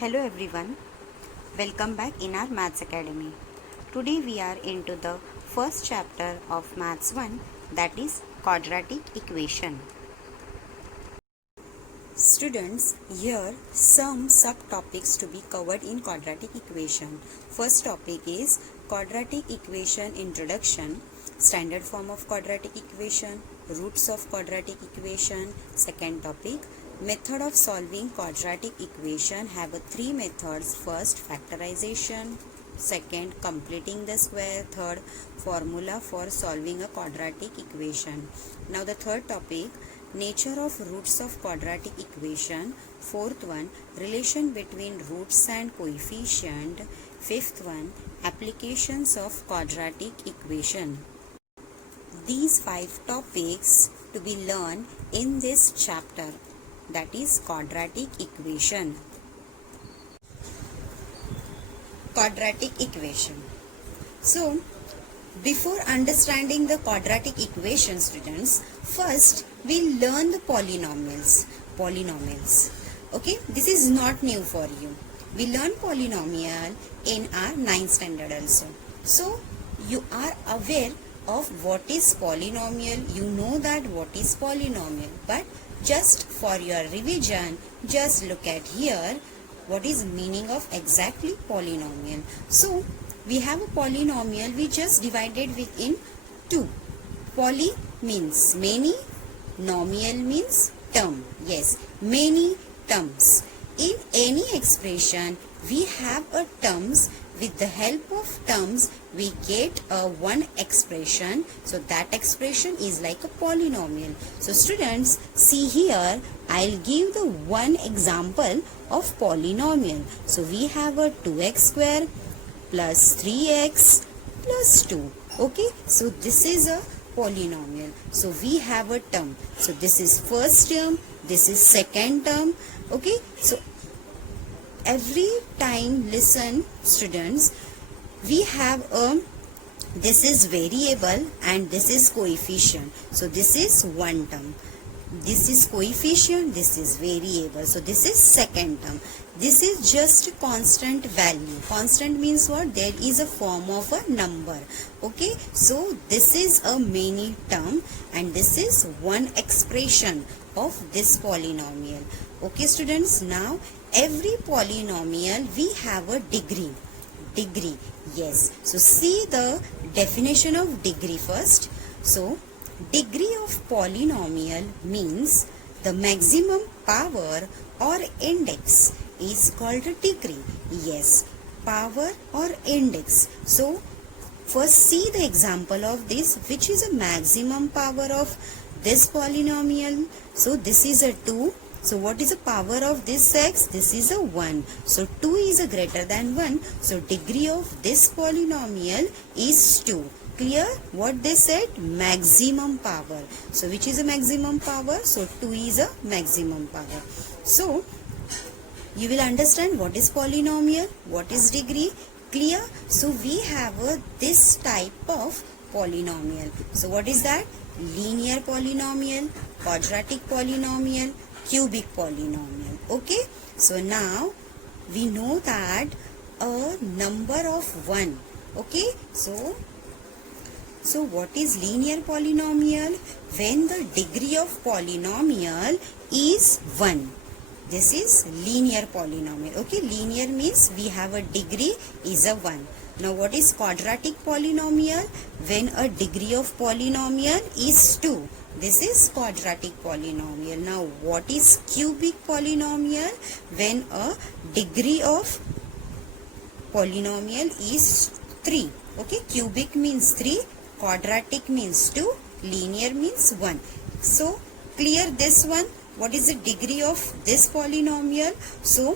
Hello everyone, welcome back in our Maths Academy. Today we are into the first chapter of Maths 1, that is quadratic equation. Students, here some subtopics to be covered in quadratic equation. First topic is quadratic equation introduction, standard form of quadratic equation, roots of quadratic equation. Second topic, method of solving quadratic equation have three methods. First, factorization. Second, completing the square. Third, formula for solving a quadratic equation. Now the third topic, nature of roots of quadratic equation. Fourth one, relation between roots and coefficient. Fifth one, applications of quadratic equation. These 5 topics to be learned in this chapter, that is quadratic equation. Quadratic equation. So, before understanding the quadratic equation, students, first we learn the polynomials. Okay, this is not new for you. We learn polynomial in our 9th standard also. So, you are aware of what is polynomial. You know that what is polynomial. But just for your revision, just look at here what is meaning of exactly polynomial. So, we have a polynomial, we just divided within 2. Poly means many, nomial means term. Yes, many terms. In any expression, we have a terms. With the help of terms, we get a one expression. So that expression is like a polynomial. So students, see here, I'll give the one example of polynomial. So we have a 2x square plus 3x plus 2. Okay, so this is a polynomial. So we have a term. So this is first term, this is second term. Okay, so every time listen students, we have a, this is variable and this is coefficient. So this is one term, this is coefficient, this is variable. So this is second term. This is just constant value. Constant means what? There is a form of a number. Okay, so this is a many term and this is one expression of this polynomial. Okay students, now every polynomial we have a degree. Yes, so see the definition of degree first. So degree of polynomial means the maximum power or index is called a degree. Yes, power or index. So first see the example of this, which is a maximum power of this polynomial. So this is a 2. So what is the power of this x? This is a 1. So 2 is a greater than 1. So degree of this polynomial is 2. Clear what they said? Maximum power. So which is a maximum power? So 2 is a maximum power. So you will understand what is polynomial, what is degree. Clear? So we have this type of polynomial. So what is that? Linear polynomial, quadratic polynomial, cubic polynomial. Okay, so now we know that a number of 1. Okay, so what is linear polynomial? When the degree of polynomial is 1. This is linear polynomial. Okay, linear means we have a degree is a 1. Now what is quadratic polynomial? When a degree of polynomial is 2. This is quadratic polynomial. Now what is cubic polynomial? When a degree of polynomial is 3. Okay, cubic means 3, quadratic means 2, linear means 1. So clear this one. What is the degree of this polynomial? So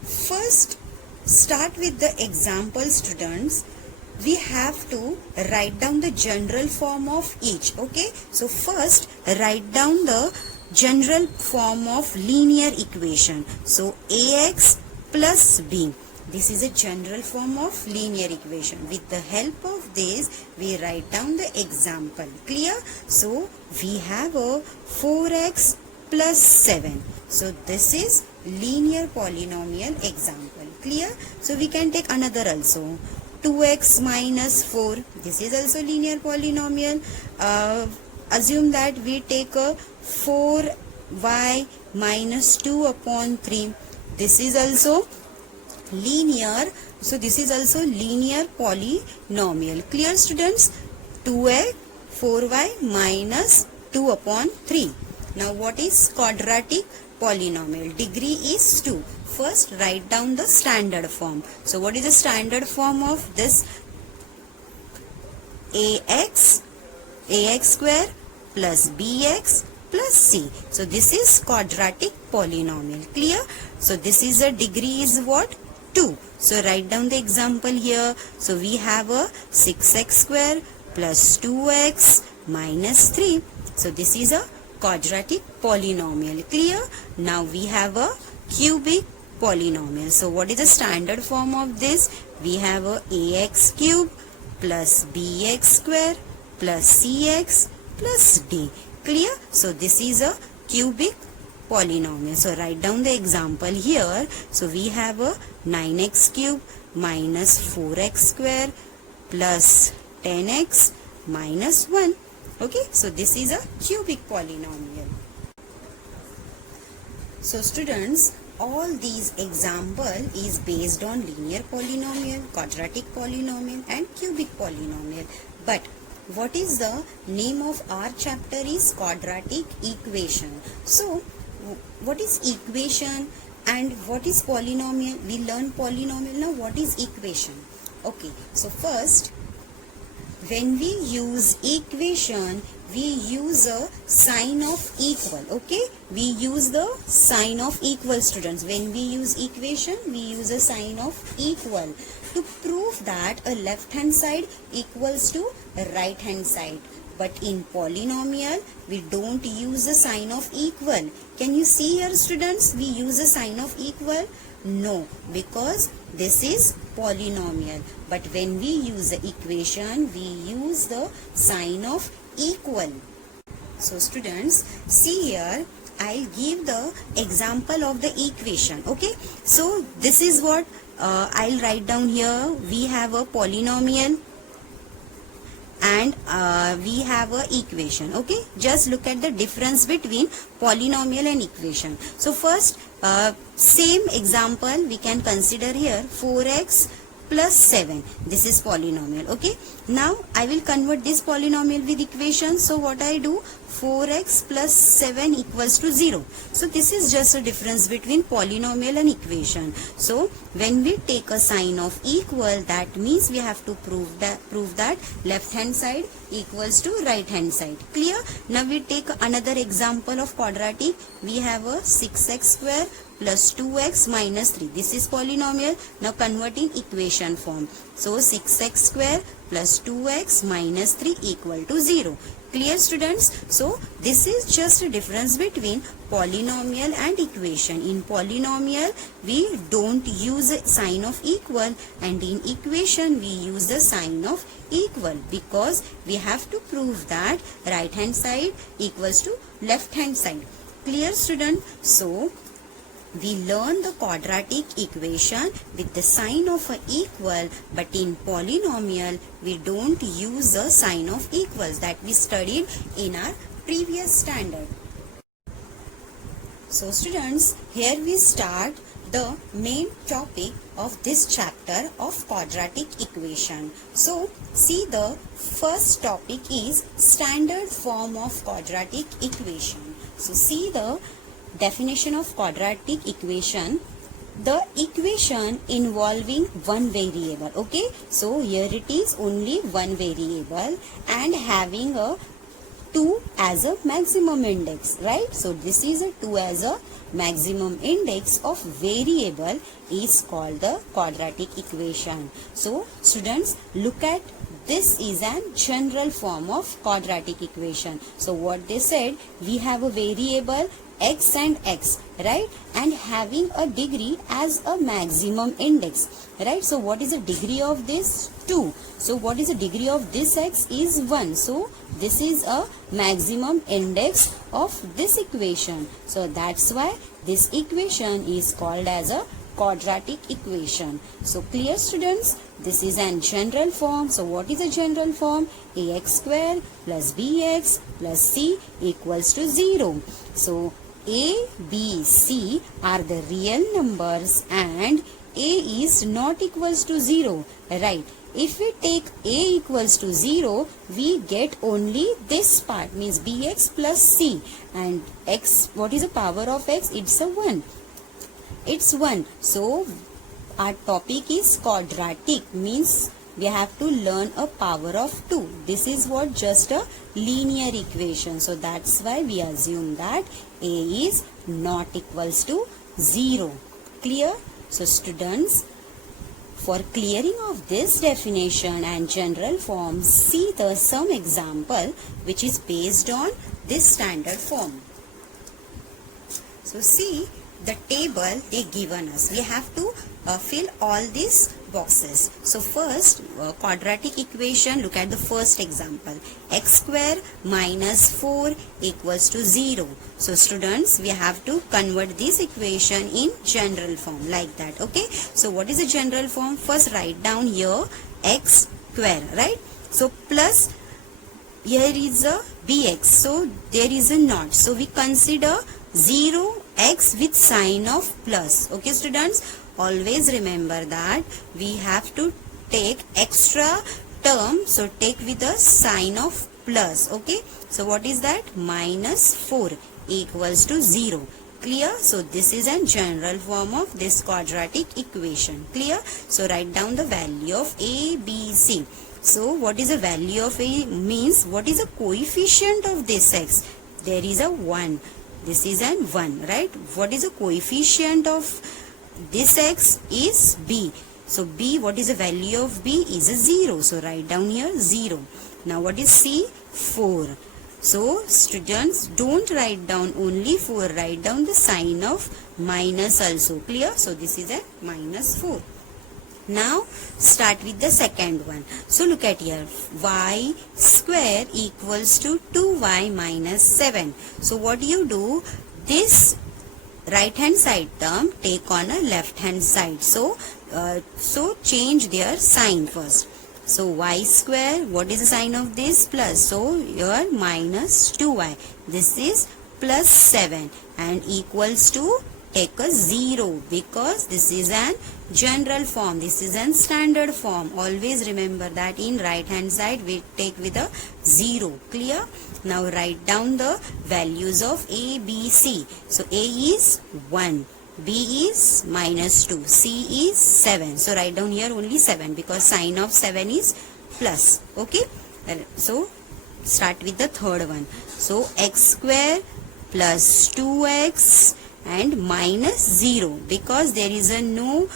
first start with the example students. We have to write down the general form of each. Okay, so first write down the general form of linear equation. So ax plus b, this is a general form of linear equation. With the help of this we write down the example. Clear? So we have a 4x plus 7. So this is linear polynomial example. Clear? So we can take another also. 2x minus 4. This is also linear polynomial. Assume that we take a 4y minus 2 upon 3. This is also linear. So this is also linear polynomial. Clear, students? 2x 4y minus 2 upon 3. Now what is quadratic polynomial? Degree is 2. First write down the standard form. So what is the standard form of this? ax square plus bx plus c. So this is quadratic polynomial. Clear? So this is a degree is what? 2. So write down the example here. So we have a 6x square plus 2x minus 3. So this is a quadratic polynomial. Clear? Now we have a cubic polynomial. So what is the standard form of this? We have a ax cube plus bx square plus cx plus d. Clear? So this is a cubic polynomial. So write down the example here. So we have a 9x cube minus 4x square plus 10x minus 1. Okay, so this is a cubic polynomial. So students, all these example is based on linear polynomial, quadratic polynomial and cubic polynomial. But what is the name of our chapter is quadratic equation. So what is equation and what is polynomial? We learn polynomial. Now what is equation? Okay, so first, when we use equation, we use a sign of equal. Okay, we use the sign of equal, students. When we use equation, we use a sign of equal to prove that a left hand side equals to a right hand side. But in polynomial, we don't use a sign of equal. Can you see here, students? We use a sign of equal? No, because this is polynomial. But when we use the equation, we use the sign of equal. So students, see here, I'll give the example of the equation. Okay, so this is what I'll write down here. We have a polynomial and we have a equation. Okay, just look at the difference between polynomial and equation. So first, same example we can consider here. 4x plus 7. This is polynomial. Okay, now I will convert this polynomial with equation. So what I do? 4x plus 7 equals to 0. So this is just a difference between polynomial and equation. So when we take a sign of equal, that means we have to prove that left hand side equals to right hand side. Clear? Now we take another example of quadratic. We have a 6x square plus 2x minus 3. This is polynomial. Now converting equation form. So 6x square plus 2x minus 3 equal to 0. Clear, students? So this is just a difference between polynomial and equation. In polynomial, we don't use a sign of equal, and in equation we use the sign of equal, because we have to prove that right hand side equals to left hand side. Clear, student? So we learn the quadratic equation with the sign of a equal, but in polynomial we don't use the sign of equals that we studied in our previous standard. So students, here we start the main topic of this chapter of quadratic equation. So see, the first topic is standard form of quadratic equation. So see the definition of quadratic equation: the equation involving one variable. Okay, so here it is only one variable and having a 2 as a maximum index, right? So this is a 2 as a maximum index of variable is called the quadratic equation. So students, look at this is a general form of quadratic equation. So what they said, we have a variable x and x, right, and having a degree as a maximum index, right? So what is the degree of this? 2. So what is the degree of this x is 1. So this is a maximum index of this equation. So that's why This equation is called as a quadratic equation. So clear, students? This is an general form. So what is a general form? Ax square plus bx plus c equals to 0. So a, b, c are the real numbers and a is not equals to 0. Right? If we take a equals to 0, we get only this part, means bx plus c, and x, what is the power of x? It's a 1. It's 1. So our topic is quadratic, means we have to learn a power of 2. This is what just a linear equation. So that's why we assume that a is not equals to 0. Clear? So students, for clearing of this definition and general forms, see the some example which is based on this standard form. So see the table they given us. We have to fill all these boxes. So first, quadratic equation, look at the first example. X square minus 4 equals to 0. So students, we have to convert this equation in general form like that. Okay. So what is the general form? First write down here x square, right? So plus here is a bx. So there is a not. So we consider 0x with sign of plus. Okay students, always remember that we have to take extra term, so take with a sign of plus. Okay, so what is that? Minus 4 equals to 0. Clear? So this is a general form of this quadratic equation. Clear? So write down the value of a, b, c. So what is the value of a? Means what is the coefficient of this x? There is a 1. This is an 1, right? What is the coefficient of this x? Is b. So b, what is the value of b? Is a 0. So write down here 0. Now what is c? 4. So students, don't write down only 4. Write down the sign of minus also. Clear? So this is a minus 4. Now start with the second one. So look at here, y square equals to 2y minus 7. So what you do, this right hand side term take on a left hand side. So change their sign first. So y square, what is the sign of this? Plus. So here minus 2y. This is plus 7 and equals to, take a 0 because this is an general form. This is an standard form. Always remember that in right hand side we take with a 0. Clear? Now write down the values of a, b, c. So a is 1. B is minus 2. C is 7. So write down here only 7 because sign of 7 is plus. Okay. So start with the third one. So x square plus 2x and minus 0 because there is a no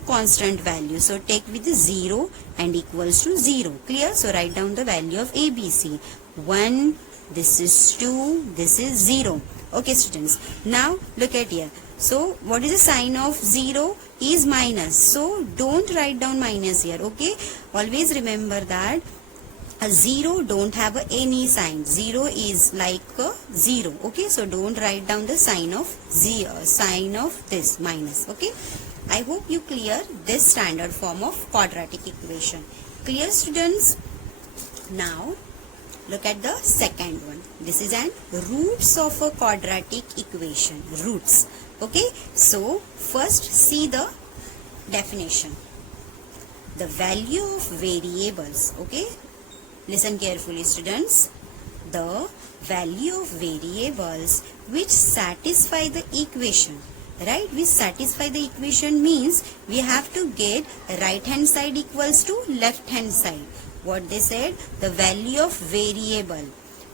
constant value. So take with the 0 and equals to 0. Clear? So write down the value of a, b, c. 1, this is 2, this is 0. Okay students, now look at here. So what is the sign of 0? Is minus. So don't write down minus here. Okay, always remember that a 0 don't have any sign. 0 is like a 0. Okay, so don't write down the sign of this minus. Okay, I hope you clear this standard form of quadratic equation. Clear students? Now look at the second one. This is an roots of a quadratic equation. Roots. Okay, so first see the definition. The value of variables. Okay, listen carefully students. The value of variables which satisfy the equation. Right, we satisfy the equation means we have to get right hand side equals to left hand side. What they said, the value of variable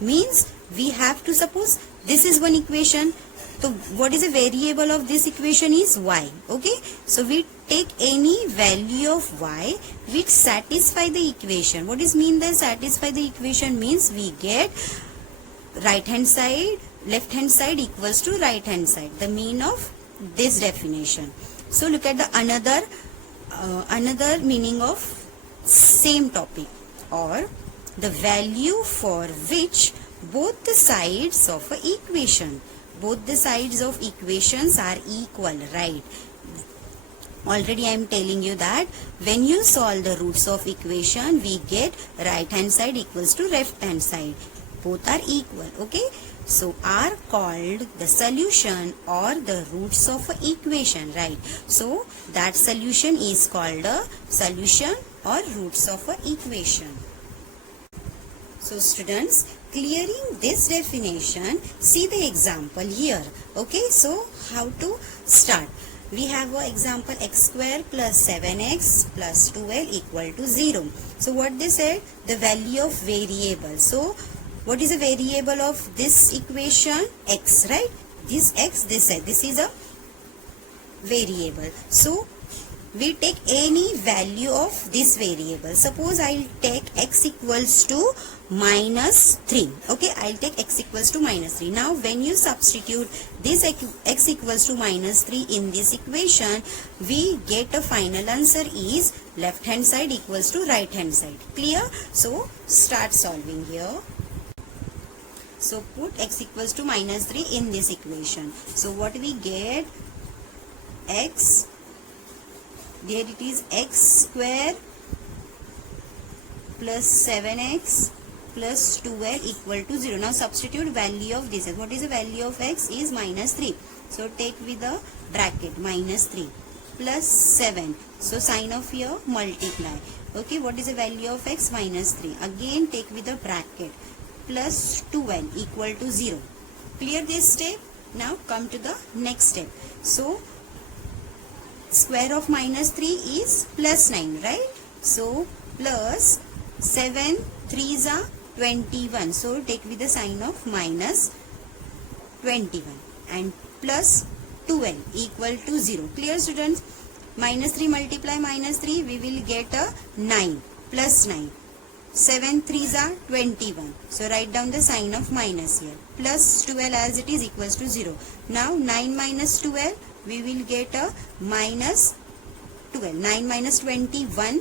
means we have to, suppose this is one equation. So what is the variable of this equation is y. Okay, so we take any value of y which satisfy the equation. What is mean by satisfy the equation? Means we get right hand side, left hand side equals to right hand side. The mean of this definition. So look at the another meaning of same topic, or the value for which both the sides of an equation, both the sides of equations are equal, right? Already I am telling you that when you solve the roots of equation, we get right hand side equals to left hand side. Both are equal, okay? So are called the solution or the roots of a equation, right? So that solution is called a solution or roots of a equation. So students, clearing this definition, see the example here. Okay, so how to start? We have an example, x square plus 7x plus 2l equal to 0. So what they said? The value of variable. So what is a variable of this equation? X, right? This x, this is a variable. So we take any value of this variable. Suppose I'll take x equals to minus 3. Okay, I'll take x equals to minus 3. Now when you substitute this x equals to minus 3 in this equation, we get a final answer is left hand side equals to right hand side. Clear? So start solving here. So put x equals to minus 3 in this equation. So what we get? X, there it is, x square plus 7x plus 2l equal to 0. Now substitute value of this. What is the value of x? Is minus 3. So take with a bracket minus 3 plus 7. So sign of here multiply. Okay, what is the value of x? Minus 3. Again take with a bracket plus 2l equal to 0. Clear this step? Now come to the next step. So square of minus 3 is plus 9, right? So plus 7 3s are 21. So take with the sign of minus 21 and plus 2l equal to 0. Clear students? Minus 3 multiply minus 3, we will get a 9 plus 9. 7 3s are 21. So write down the sign of minus here. Plus 12 as it is equals to 0. Now 9 minus 12, we will get a minus 12. 9 minus 21,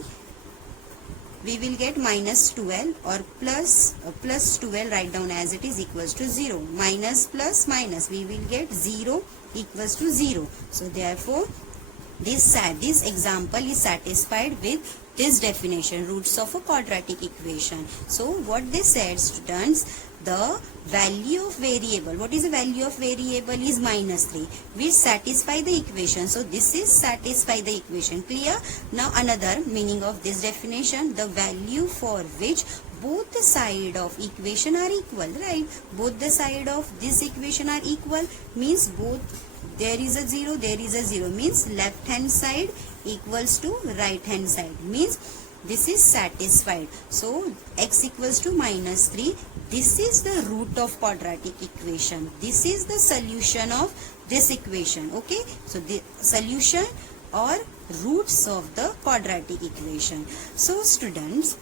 we will get minus 12 or plus 12, write down as it is equals to 0. Minus plus minus, we will get 0 equals to 0. So therefore this example is satisfied with this definition, roots of a quadratic equation. So what they said, students, the value of variable, what is the value of variable? Is minus 3, which satisfy the equation. So this is satisfy the equation. Clear? Now another meaning of this definition, the value for which both the side of equation are equal, right? Both the side of this equation are equal means both, there is a 0, there is a 0, means left hand side equals to right hand side, means this is satisfied. So x equals to minus 3, this is the root of quadratic equation. This is the solution of this equation. Okay, so the solution or roots of the quadratic equation. So students,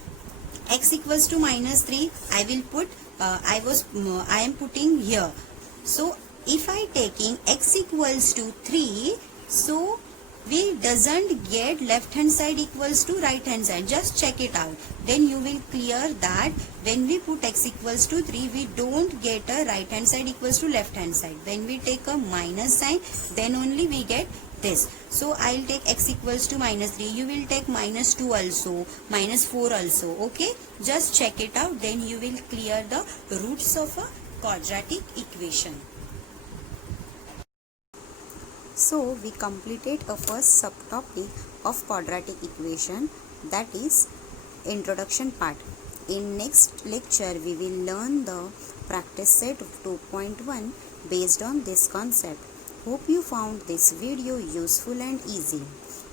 x equals to minus 3, I will put I am putting here. So if I taking x equals to 3, so we doesn't get left hand side equals to right hand side. Just check it out. Then you will clear that when we put x equals to 3, we don't get a right hand side equals to left hand side. When we take a minus sign, then only we get this. So I'll take x equals to minus 3. You will take minus 2 also, minus 4 also. Okay, just check it out. Then you will clear the roots of a quadratic equation. So we completed a first subtopic of quadratic equation, that is introduction part. In next lecture we will learn the practice set of 2.1 based on this concept. Hope you found this video useful and easy.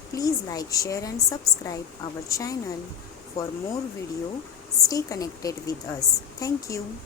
Please like, share and subscribe our channel for more video. Stay connected with us. Thank you.